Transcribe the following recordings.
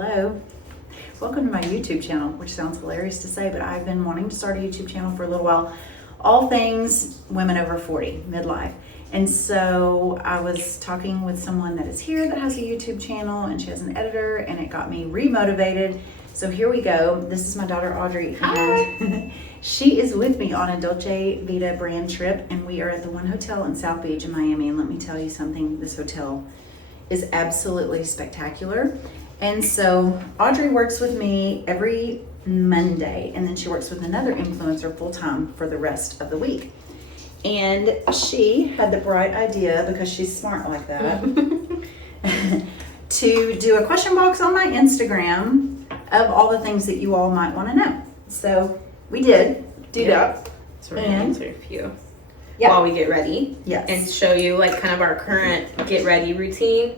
Hello. Welcome to my YouTube channel, which sounds hilarious to say, but I've been wanting to start a YouTube channel for a little while. All things women over 40, midlife. And so I was talking with someone that is here that has a YouTube channel, and she has an editor, and it got me remotivated. So here we go. This is my daughter Audrey, and she is with me on a Dolce Vita brand trip, and we are at the one hotel in South Beach in Miami. And let me tell you something, this hotel is absolutely spectacular. And so Audrey works with me every Monday, and then she works with another influencer full-time for the rest of the week. And she had the bright idea, because she's smart like that, to do a question box on my Instagram of all the things that you all might want to know. So we did do that. So we're gonna answer a few Yeah. while we get ready. Yes. And show you like kind of our current get ready routine,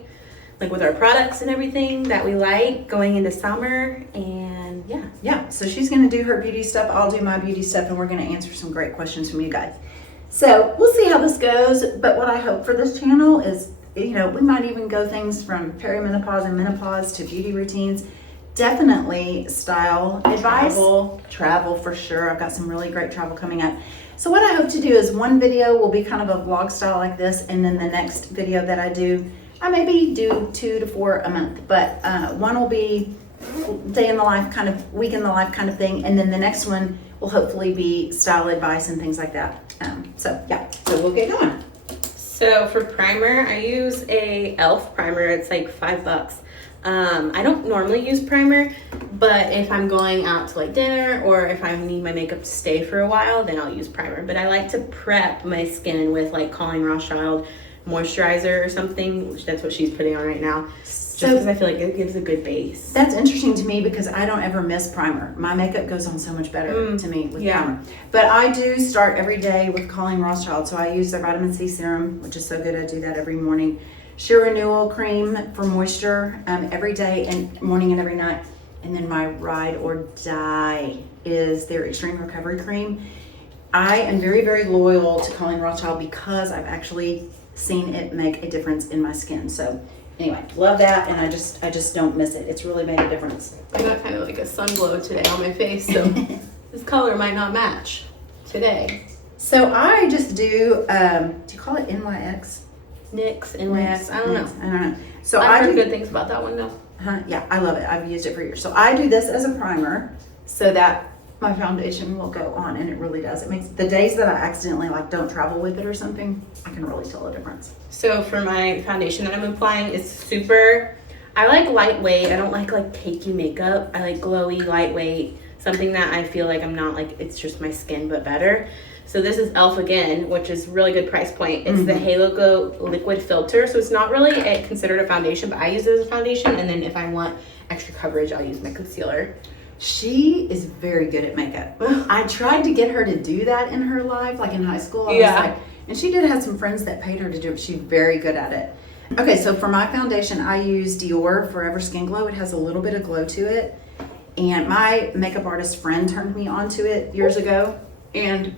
like with our products and everything that we like going into summer. And Yeah, so she's going to do her beauty stuff, I'll do my beauty stuff, and we're going to answer some great questions from you guys. So we'll see how this goes, but what I hope for this channel is, you know, we might even go things from perimenopause and menopause to beauty routines. Definitely style advice. Travel for sure. I've got some really great travel coming up. So what I hope to do is one video will be kind of a vlog style like this, and then the next video that I do, I maybe do 2 to 4 a month, but one will be day in the life kind of, week in the life kind of thing, and then the next one will hopefully be style advice and things like that. So we'll get going. so for primer, I use a e.l.f. primer. It's like $5. I don't normally use primer, but if I'm going out to like dinner, or if I need my makeup to stay for a while, then I'll use primer. But I like to prep my skin with like Colleen Rothschild moisturizer or something, which that's what she's putting on right now, just because I feel like it gives a good base. That's interesting to me because I don't ever miss primer. My makeup goes on so much better to me with primer. But I do start every day with Colleen Rothschild. So I use their vitamin C serum, which is so good. I do that every morning. Sheer Renewal cream for moisture every day and morning and every night. And then my ride or die is their extreme recovery cream. I am very, very loyal to Colleen Rothschild because I've actually seen it make a difference in my skin. So anyway, love that, and I just don't miss it. It's really made a difference. I got kind of like a sun glow today on my face, so this color might not match today. So I just do you call it NYX? NYX, I don't know. So I've I heard do good things about that one though. yeah, I love it. I've used it for years. So I do this as a primer so that my foundation will go on, and it really does. It makes the days that I accidentally like don't travel with it or something, I can really tell a difference. So for my foundation that I'm applying, it's super, I like lightweight. I don't like cakey makeup. I like glowy, lightweight, something that I feel like I'm not like, it's just my skin, but better. So this is e.l.f. again, which is really good price point. It's the Halo Glow liquid filter. So it's not really considered a foundation, but I use it as a foundation. And then if I want extra coverage, I'll use my concealer. She is very good at makeup. I tried to get her to do that in her life, like in high school. I was like, and she did have some friends that paid her to do it. She's very good at it. Okay, so for my foundation, I use Dior Forever Skin Glow. It has a little bit of glow to it. And my makeup artist friend turned me onto it years ago. And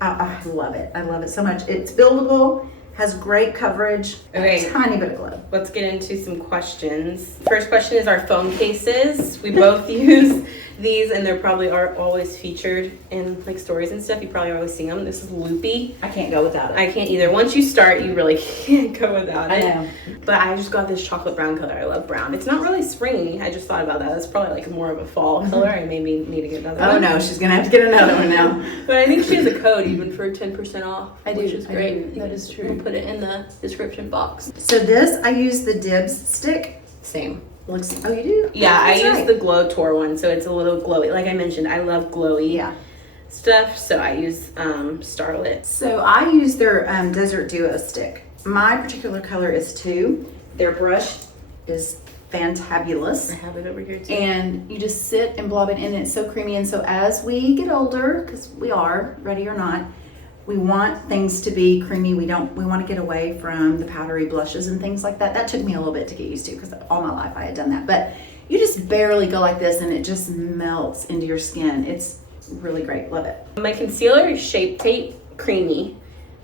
I love it. I love it so much. It's buildable, has great coverage, a tiny bit of glow. Let's get into some questions. First question is our phone cases. We both use these, and they're probably always featured in like stories and stuff. You probably always see them. This is Loopy. I can't go without it. I can't either. Once you start, you really can't go without it. I know. But I just got this chocolate brown color. I love brown. It's not really springy. I just thought about that. It's probably like more of a fall color. I maybe need to get another one. Oh no, she's gonna have to get another one now. But I think she has a code even for 10% off, which is I great. do. That is true. We'll put it in the description box. So this, I use the DIBS stick. Same. Looks, oh you do? Yeah, I That's use right. the Glow Tour one, so it's a little glowy. Like I mentioned, I love glowy stuff, so I use Starlit. So I use their Desert Duo stick. My particular color is 2. Their brush is fantabulous. I have it over here too. And you just sit and blob it in, and it's so creamy. And so as we get older, because we are, ready or not, we want things to be creamy. We want to get away from the powdery blushes and things like that. That took me a little bit to get used to because all my life I had done that. But you just barely go like this and it just melts into your skin. It's really great. Love it. My concealer is Shape Tape Creamy.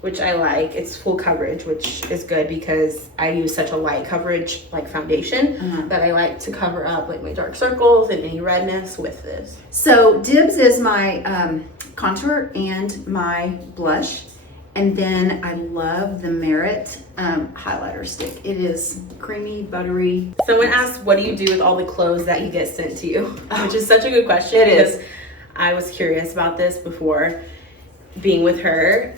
which I like. It's full coverage, which is good because I use such a light coverage like foundation that I like to cover up like my dark circles and any redness with this. So DIBS is my contour and my blush. And then I love the Merit highlighter stick. It is creamy, buttery. Someone asked, what do you do with all the clothes that you get sent to you? Which is such a good question. It is. I was curious about this before being with her,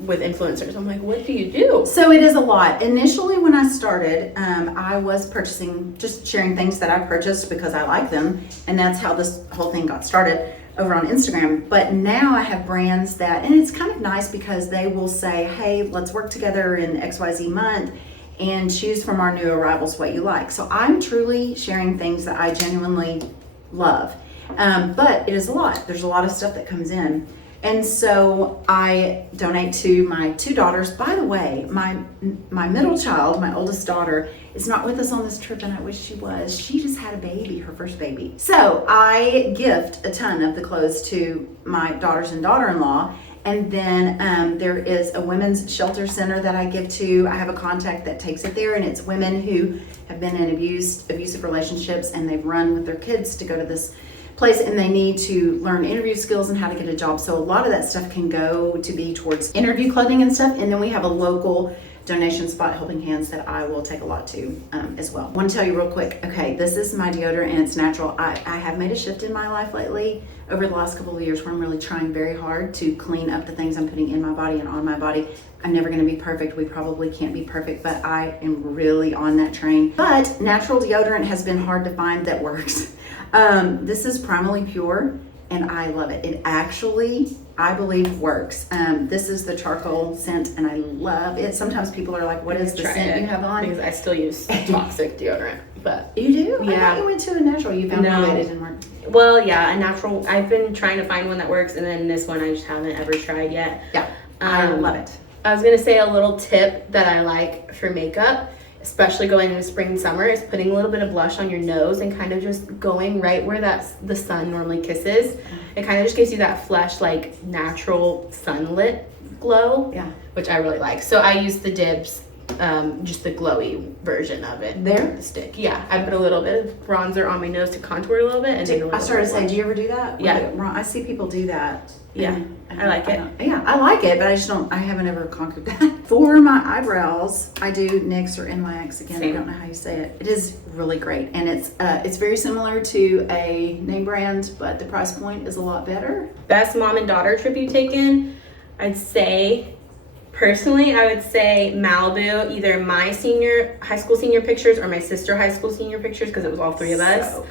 with influencers. I'm like, what do you do? So it is a lot. Initially when I started, I was purchasing, just sharing things that I purchased because I like them. And that's how this whole thing got started over on Instagram. But now I have brands that, and it's kind of nice because they will say, hey, let's work together in XYZ month and choose from our new arrivals what you like. So I'm truly sharing things that I genuinely love. But it is a lot. There's a lot of stuff that comes in. And so I donate to my 2 daughters. By the way, my middle child, my oldest daughter, is not with us on this trip, and I wish she was. She just had a baby, her first baby. So I gift a ton of the clothes to my daughters and daughter-in-law. And then there is a women's shelter center that I give to. I have a contact that takes it there, and it's women who have been in abusive relationships, and they've run with their kids to go to this place, and they need to learn interview skills and how to get a job. So a lot of that stuff can go to be towards interview clothing and stuff. And then we have a local donation spot, Helping Hands, that I will take a lot to as well. I want to tell you real quick, okay, this is my deodorant and it's natural. I have made a shift in my life lately over the last couple of years where I'm really trying very hard to clean up the things I'm putting in my body and on my body. I'm never going to be perfect. We probably can't be perfect, but I am really on that train. But natural deodorant has been hard to find that works. This is primally pure and I love it. It actually, I believe, works. This is the charcoal scent and I love it. Sometimes people are like, what is the scent you have on? Because I still use toxic deodorant. But you do? Yeah. I thought you went to a natural. You found out it didn't work. Well, yeah, a natural. I've been trying to find one that works, and then this one I just haven't ever tried yet. Yeah, I love it. I was going to say a little tip that I like for makeup, especially going into spring and summer, is putting a little bit of blush on your nose and kind of just going right where the sun normally kisses. It kind of just gives you that flesh, like natural sunlit glow, which I really like. So I use the DIBS, just the glowy version of it. There? The stick. Yeah, I put a little bit of bronzer on my nose to contour a little bit. And then I started to say, do you ever do that? Yeah. I see people do that. Yeah, I like it. I like it, but I haven't ever conquered that. For my eyebrows, I do NYX or NYX again. Same. I don't know how you say it. It is really great, and it's very similar to a name brand, but the price point is a lot better. Best mom and daughter trip you've taken? I'd say, personally, I would say Malibu, either my high school senior pictures or my sister high school senior pictures, because it was all 3 of us. Good.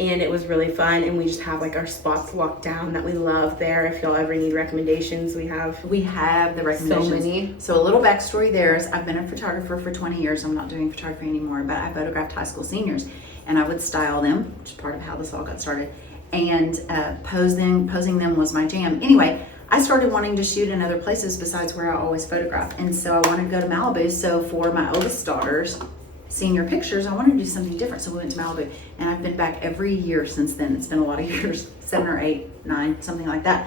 And it was really fun, and we just have like our spots locked down that we love there. If y'all ever need recommendations, we have the recommendations. So many. So a little backstory there is I've been a photographer for 20 years. I'm not doing photography anymore, but I photographed high school seniors, and I would style them, which is part of how this all got started. And posing them was my jam. Anyway, I started wanting to shoot in other places besides where I always photograph, and so I wanted to go to Malibu. So for my oldest daughter's senior pictures, I wanted to do something different, so we went to Malibu, and I've been back every year since then. It's been a lot of years, 7 or 8, 9, something like that.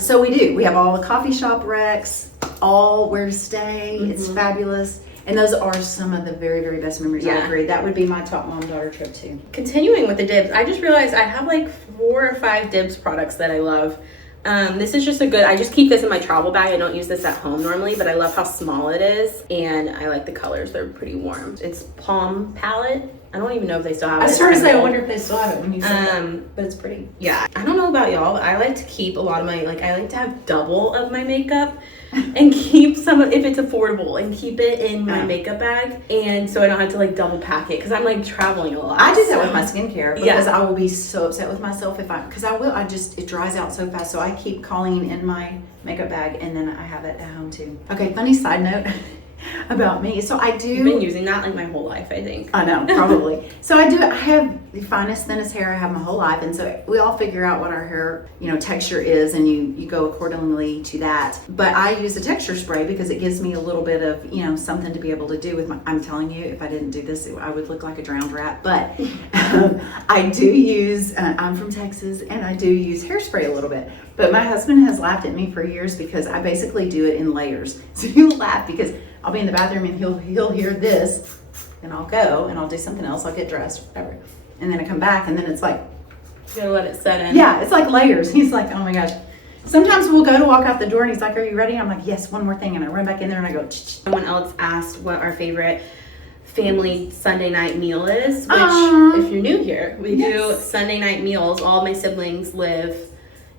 So we have all the coffee shop recs, all where to stay. It's fabulous, and those are some of the very, very best memories. I agree. That would be my top mom-daughter trip too. Continuing with the DIBS, I just realized I have like 4 or 5 DIBS products that I love. This is just I just keep this in my travel bag. I don't use this at home normally, but I love how small it is, and I like the colors. They're pretty warm. It's Palm Palette. I don't even know if they still have it. I started to say, I wonder if they still have it when you said that, but it's pretty. Yeah, I don't know about y'all, but I like to keep a lot of my, I like to have double of my makeup and keep some, if it's affordable, and keep it in my makeup bag, and so I don't have to double pack it, because I'm traveling a lot. I do that with my skincare, because I will be so upset with myself it dries out so fast, so I keep Colleen in my makeup bag, and then I have it at home too. Okay, funny side note about me. So I do. You've been using that my whole life, I think. I know, probably. So I have the finest, thinnest hair I have my whole life, and so we all figure out what our hair, texture is, and you go accordingly to that. But I use a texture spray because it gives me a little bit of, something to be able to do with my. I'm telling you, if I didn't do this, I would look like a drowned rat. But I do use. I'm from Texas, and I do use hairspray a little bit. But my husband has laughed at me for years because I basically do it in layers. So he'll laugh because I'll be in the bathroom and he'll hear this, and I'll go and I'll do something else. I'll get dressed, whatever, and then I come back and then it's like, you gotta let it set in. yeah, it's like layers. He's like, oh my gosh. Sometimes we'll go to walk out the door and he's like, are you ready? I'm like, yes, one more thing, and I run back in there and I go. Someone else asked what our favorite family Sunday night meal is, which if you're new here, we do Sunday night meals. All my siblings live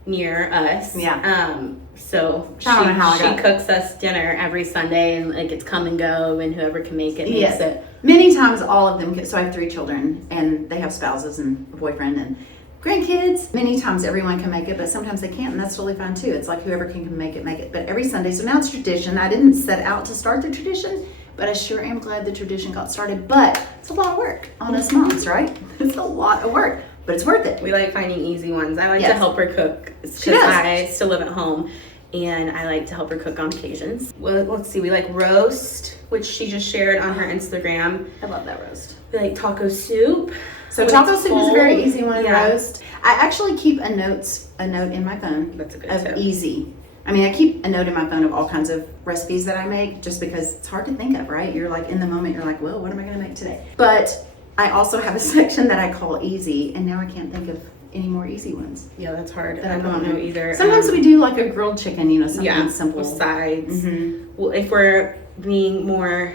near us. Yeah. So I don't know how I she got cooks us dinner every Sunday, and like it's come and go, and whoever can make it makes it. Many times all of them, so I have 3 children and they have spouses and a boyfriend and grandkids. Many times everyone can make it, but sometimes they can't, and that's totally fine too. It's like whoever can make it. But every Sunday, so now it's tradition. I didn't set out to start the tradition, but I sure am glad the tradition got started. But it's a lot of work on us moms, right? It's a lot of work, but it's worth it. We like finding easy ones. I like to help her cook because I still live at home, and I like to help her cook on occasions. Well, let's see. We like roast, which she just shared on her Instagram. I love that roast. We like taco soup. So taco soup is a very easy one. Roast. I actually keep a note in my phone. That's a good of tip. Easy. I mean, I keep a note in my phone of all kinds of recipes that I make, just because it's hard to think of, right? You're like in the moment, you're like, well, what am I going to make today? But I also have a section that I call easy, and now I can't think of any more easy ones. Yeah, that's hard. I don't know either. Sometimes we do like a grilled chicken, something simple. With sides. Mm-hmm. Well, if we're being more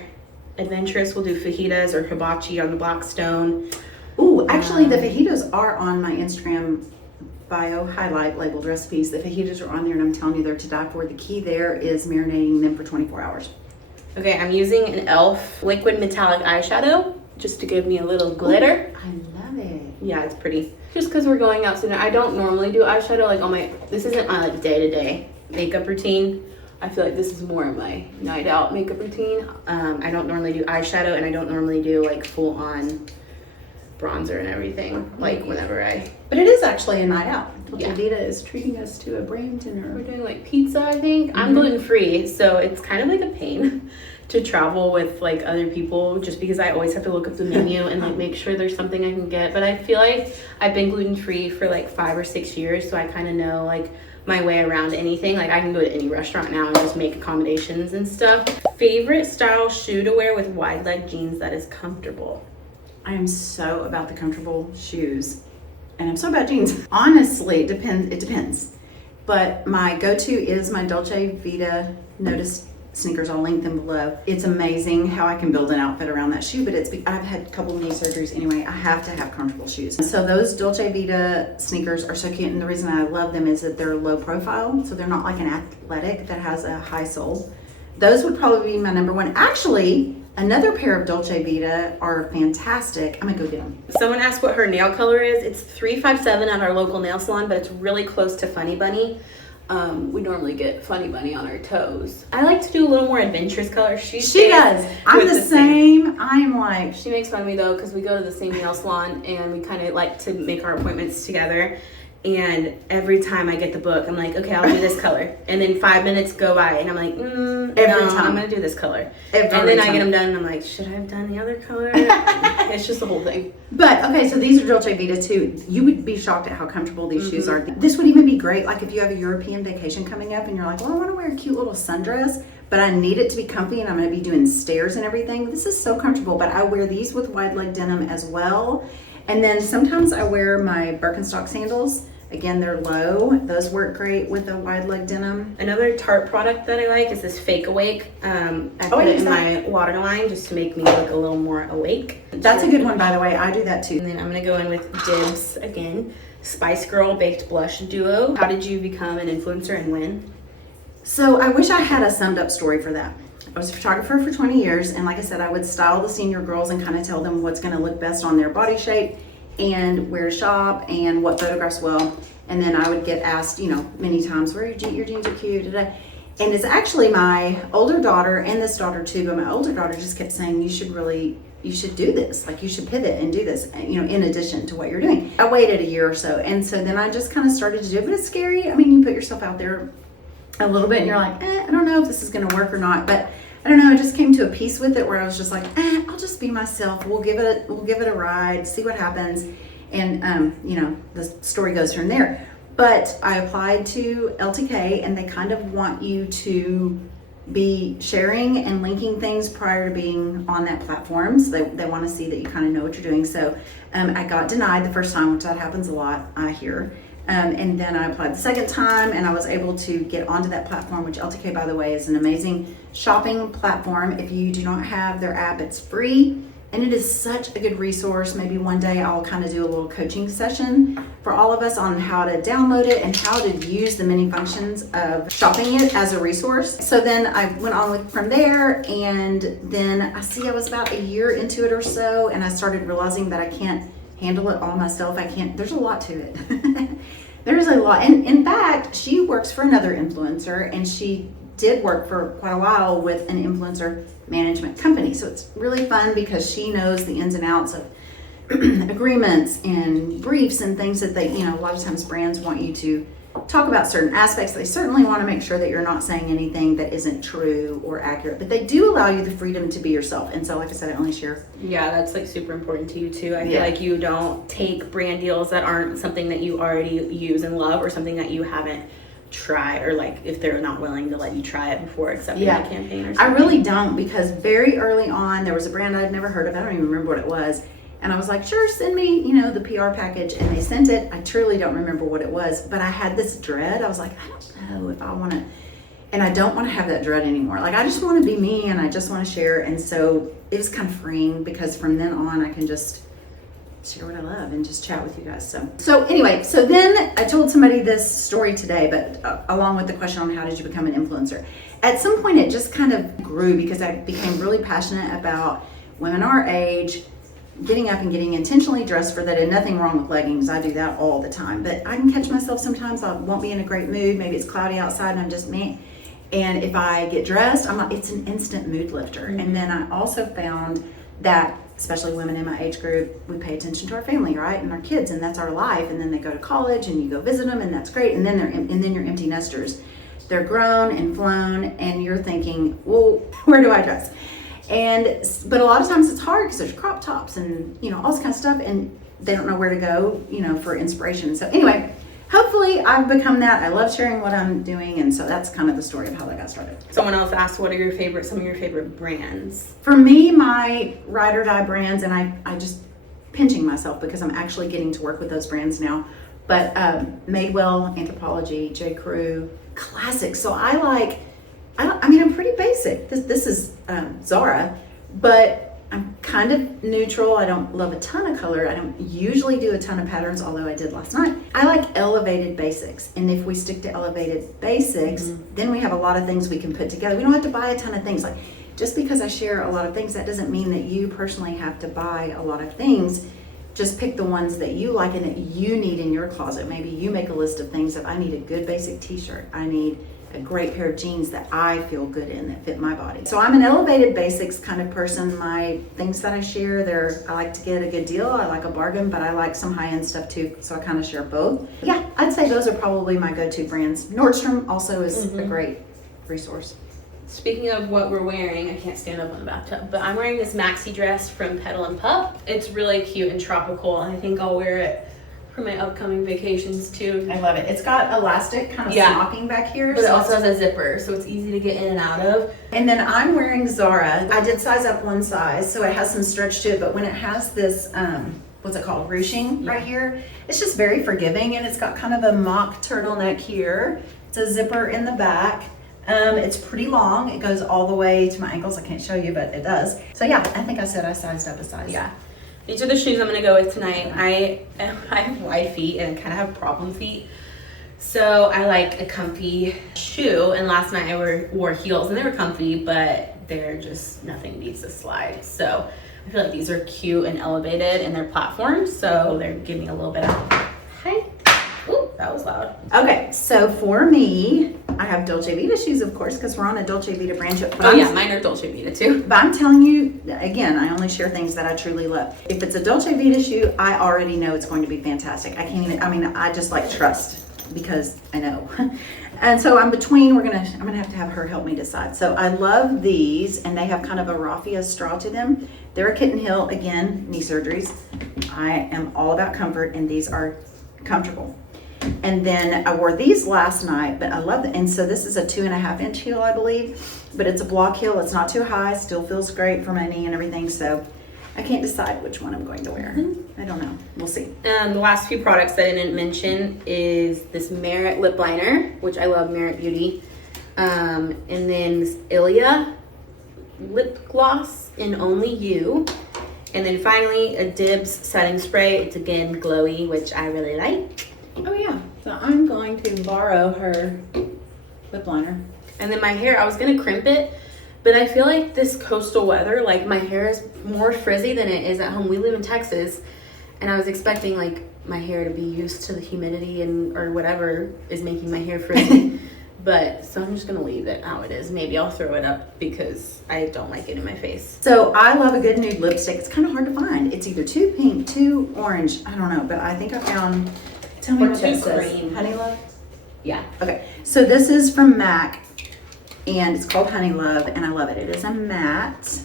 adventurous, we'll do fajitas or hibachi on the Blackstone. Ooh, actually, the fajitas are on my Instagram bio highlight labeled recipes. The fajitas are on there, and I'm telling you, they're to die for. The key there is marinating them for 24 hours. Okay, I'm using an e.l.f. liquid metallic eyeshadow just to give me a little glitter. Ooh, I love it. Yeah, it's pretty. Just because we're going out soon. I don't normally do eyeshadow like on my, this isn't my like day-to-day makeup routine. I feel like this is more of my night out makeup routine. I don't normally do eyeshadow, and I don't normally do like full on bronzer and everything, like whenever But it is actually a night out. Yeah. Vita is treating us to a brain dinner. we're doing like pizza, I think. I'm gluten-free, so it's kind of like a pain to travel with like other people, just because I always have to look up the menu and like make sure there's something I can get. But I feel like I've been gluten-free for like 5 or 6 years, so I kind of know like my way around anything. Like I can go to any restaurant now and just make accommodations and stuff. Favorite style shoe to wear with wide leg jeans that is comfortable? I am so about the comfortable shoes, and I'm so about jeans. Honestly, it depends. But my go-to is my Dolce Vita Notice sneakers. I'll link them below. It's amazing how I can build an outfit around that shoe, but I've had a couple knee surgeries anyway. I have to have comfortable shoes. So those Dolce Vita sneakers are so cute, and the reason I love them is that they're low profile, so they're not like an athletic that has a high sole. Those would probably be my number one. Actually, another pair of Dolce Vita are fantastic. I'm gonna go get them. Someone asked what her nail color is. It's 357 at our local nail salon, but it's really close to Funny Bunny. We normally get Funny Bunny on our toes. I like to do a little more adventurous color. She does. I'm the same. I'm like, she makes fun of me though, because we go to the same nail salon and we kind of like to make our appointments together. And every time I get the book, I'm like, okay, I'll do this color. And then 5 minutes go by, and I'm like, every time I'm gonna do this color. Every and then time. I get them done, and I'm like, should I have done the other color? It's just the whole thing. But okay, so these are Dolce Vita too. You would be shocked at how comfortable these shoes are. This would even be great, like if you have a European vacation coming up, and you're like, well, I want to wear a cute little sundress, but I need it to be comfy, and I'm going to be doing stairs and everything. This is so comfortable. But I wear these with wide leg denim as well. And then sometimes I wear my Birkenstock sandals. Again, they're low. Those work great with the wide leg denim. Another Tarte product that I like is this Fake Awake. I put it in my waterline just to make me look a little more awake. That's a good one, by the way. I do that too. And then I'm gonna go in with DIBS again. Spice Girl Baked Blush Duo. How did you become an influencer and when? So I wish I had a summed up story for that. I was a photographer for 20 years, and like I said, I would style the senior girls and kind of tell them what's gonna look best on their body shape and where to shop and what photographs well. And then I would get asked, many times, where your jeans are cute. And it's actually my older daughter and this daughter too, but my older daughter just kept saying, you should do this. Like you should pivot and do this, in addition to what you're doing. I waited a year or so. And so then I just kind of started to do it, but it's scary. I mean, you put yourself out there a little bit and you're like, I don't know if this is going to work or not. But I don't know, I just came to a peace with it where I was just like, I'll just be myself. We'll give it a ride, see what happens. And, the story goes from there. But I applied to LTK, and they kind of want you to be sharing and linking things prior to being on that platform. So they want to see that you kind of know what you're doing. So I got denied the first time, which that happens a lot, I hear. And then I applied the second time, and I was able to get onto that platform, which LTK, by the way, is an amazing shopping platform. If you do not have their app, it's free. And it is such a good resource. Maybe one day I'll kind of do a little coaching session for all of us on how to download it and how to use the many functions of shopping it as a resource. So then I went on from there, and then I was about a year into it or so, and I started realizing that I can't handle it all myself. There's a lot to it. There's a lot. And in fact, she works for another influencer, and she did work for quite a while with an influencer management company. So it's really fun because she knows the ins and outs of agreements and briefs and things that they, a lot of times brands want you to talk about certain aspects. They certainly want to make sure that you're not saying anything that isn't true or accurate, but they do allow you the freedom to be yourself. And so, like I said, I only share. Yeah, that's like super important to you too. I feel like you don't take brand deals that aren't something that you already use and love, or something that you haven't tried, or like if they're not willing to let you try it before accepting the campaign or something. I really don't, because very early on there was a brand I'd never heard of. I don't even remember what it was. And I was like, sure, send me, the PR package. And they sent it. I truly don't remember what it was, but I had this dread. I was like, I don't know if I want to, and I don't want to have that dread anymore. Like, I just want to be me, and I just want to share. And so it was kind of freeing, because from then on I can just share what I love and just chat with you guys. So anyway, so then I told somebody this story today, but along with the question on how did you become an influencer, at some point it just kind of grew, because I became really passionate about women our age getting up and getting intentionally dressed for that. And nothing wrong with leggings, I do that all the time, but I can catch myself sometimes. I won't be in a great mood, maybe it's cloudy outside and I'm just me, and if I get dressed, it's an instant mood lifter. And then I also found that especially women in my age group, we pay attention to our family, right, and our kids, and that's our life. And then they go to college, and you go visit them, and that's great. And then you're empty nesters. They're grown and flown, and you're thinking, well, where do I dress? But a lot of times it's hard, because there's crop tops and all this kind of stuff, and they don't know where to go, for inspiration. So anyway, hopefully I've become that. I love sharing what I'm doing, and so that's kind of the story of how that got started. Someone else asked, what are some of your favorite brands? For me, my ride or die brands, and I just pinching myself because I'm actually getting to work with those brands now, but Madewell, Anthropologie, J. Crew, classics. So I'm pretty basic. This is Zara, but I'm kind of neutral. I don't love a ton of color. I don't usually do a ton of patterns, although I did last night. I like elevated basics. And if we stick to elevated basics, then we have a lot of things we can put together. We don't have to buy a ton of things. Like, just because I share a lot of things, that doesn't mean that you personally have to buy a lot of things. Just pick the ones that you like and that you need in your closet. Maybe you make a list of things. If I need a good basic t-shirt, I need a great pair of jeans that I feel good in, that fit my body. So I'm an elevated basics kind of person. My things that I share, I like to get a good deal. I like a bargain, but I like some high-end stuff too, so I kind of share both. Yeah, I'd say those are probably my go-to brands. Nordstrom also is a great resource. Speaking of what we're wearing, I can't stand up on the bathtub, but I'm wearing this maxi dress from Petal and Pup. It's really cute and tropical, and I think I'll wear it for my upcoming vacations too. I love it. It's got elastic kind of smocking back here. But it also has a zipper, so it's easy to get in and out of. And then I'm wearing Zara. I did size up one size, so it has some stretch to it, but when it has this, what's it called, ruching right here, it's just very forgiving, and it's got kind of a mock turtleneck here. It's a zipper in the back. It's pretty long. It goes all the way to my ankles. I can't show you, but it does. So yeah, I think I said I sized up a size. Yeah. These are the shoes I'm gonna go with tonight. I have wide feet and I kind of have problem feet. So I like a comfy shoe, and last night I wore heels and they were comfy, but they're just, nothing beats a slide. So I feel like these are cute and elevated, and they're platforms, so they're giving me a little bit of height. Ooh, that was loud. Okay, so for me, I have Dolce Vita shoes, of course, because we're on a Dolce Vita brand. Oh yeah, mine are Dolce Vita too. But I'm telling you, again, I only share things that I truly love. If it's a Dolce Vita shoe, I already know it's going to be fantastic. I just like trust, because I know. And so I'm between, I'm gonna have to have her help me decide. So I love these, and they have kind of a raffia straw to them. They're a kitten heel, again, knee surgeries. I am all about comfort, and these are comfortable. And then I wore these last night, but I love it. And so this is a 2.5 inch heel, I believe, but it's a block heel. It's not too high, still feels great for my knee and everything. So I can't decide which one I'm going to wear. I don't know. We'll see. The last few products that I didn't mention is this Merit lip liner, which I love, Merit Beauty. And then this Ilia Lip Gloss in Only You. And then finally a DIBS setting spray. It's again glowy, which I really like. Oh yeah, so I'm going to borrow her lip liner. And then my hair, I was gonna crimp it, but I feel like this coastal weather, like my hair is more frizzy than it is at home. We live in Texas, and I was expecting like my hair to be used to the humidity and or whatever is making my hair frizzy. But so I'm just gonna leave it how it is. Maybe I'll throw it up because I don't like it in my face. So I love a good nude lipstick. It's kind of hard to find. It's either too pink, too orange. I don't know, but I think I found. Tell me Or what too that says. cream. Honey Love. Yeah. Okay. So this is from MAC, and it's called Honey Love, and I love it. It is a matte,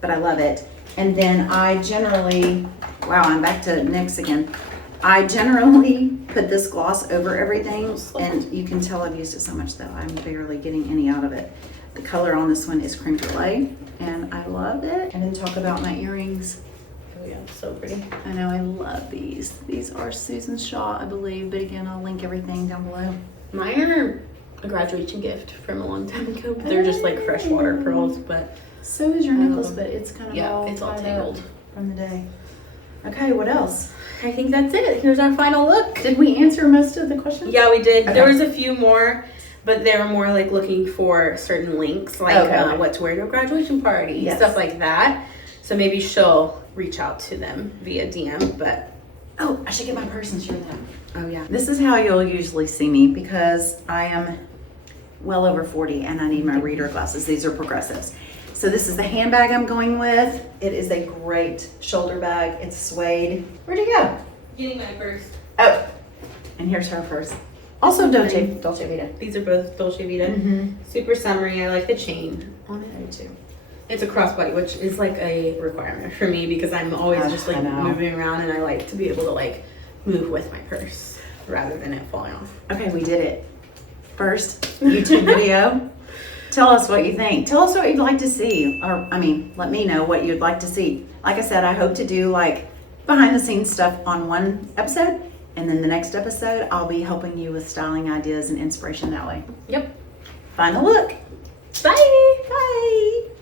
but I love it. And then I generally, wow, I'm back to NYX again. I generally put this gloss over everything, and you can tell I've used it so much that I'm barely getting any out of it. The color on this one is Creme Brulee, and I love it. And then talk about my earrings. Oh yeah, so pretty. I know, I love these. These are Susan Shaw, I believe, but again, I'll link everything down below. Mine are a graduation gift from a long time ago. They're just like freshwater pearls, but So is your necklace, but it's kind of it's all tied tangled up from the day. Okay, what else? I think that's it. Here's our final look. Did we answer most of the questions? Yeah, we did. Okay. There was a few more, but they were more like looking for certain links, like Okay. what to wear to a graduation party, Yes. stuff like that. So maybe she'll reach out to them via DM, but Oh, I should get my purse and share that. oh yeah. This is how you'll usually see me because I am well over 40 and I need my reader glasses. These are progressives. So this is the handbag I'm going with. It is a great shoulder bag. It's suede. Where'd it go? Getting my purse. Oh, and here's her purse. Also Dolce Vita. These are both Dolce Vita. Mm-hmm. Super summery. I like the chain on it. I do too. It's a crossbody, which is like a requirement for me because I'm always just like I know. moving around, and I like to be able to like move with my purse rather than it falling off. Okay, we did it. First YouTube video. Tell us what you think. Tell us what you'd like to see. Or, I mean, let me know what you'd like to see. Like I said, I hope to do like behind the scenes stuff on one episode. And then the next episode, I'll be helping you with styling ideas and inspiration that way. Yep. Final look. Bye.